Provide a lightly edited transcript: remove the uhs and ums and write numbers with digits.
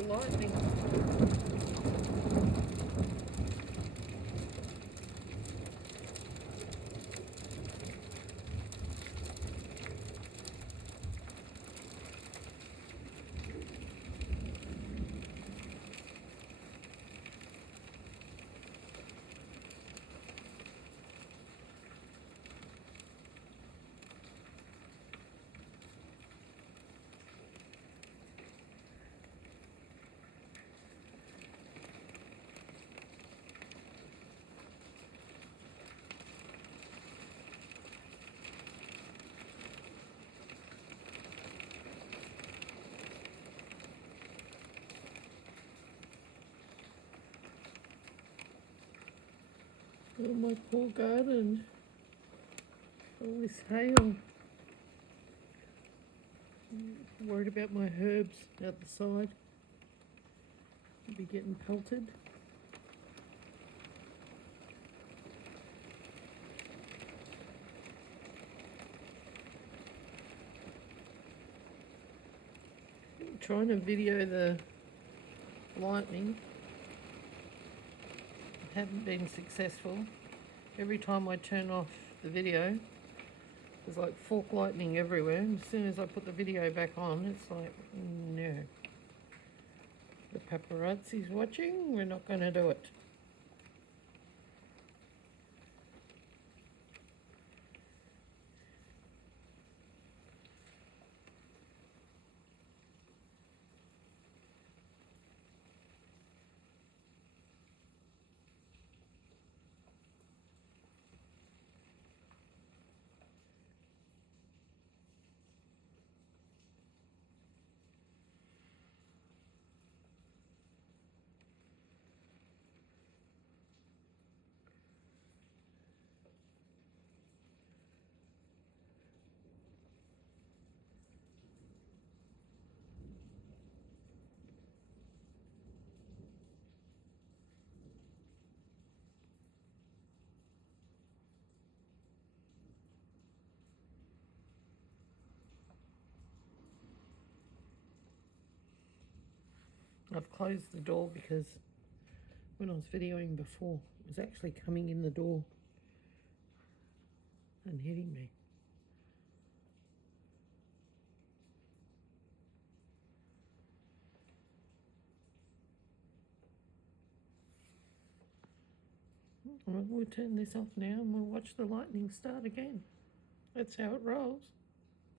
the lightning. Oh, my poor garden. All this hail. Worried about my herbs out the side. I'll be getting pelted. Trying to video the lightning. Haven't been successful. Every time I turn off the video, there's like fork lightning everywhere. And as soon as I put the video back on, it's like, no. The paparazzi's watching, we're not going to do it. I've closed the door because when I was videoing before, it was actually coming in the door and hitting me. We'll turn this off now and we'll watch the lightning start again. That's how it rolls.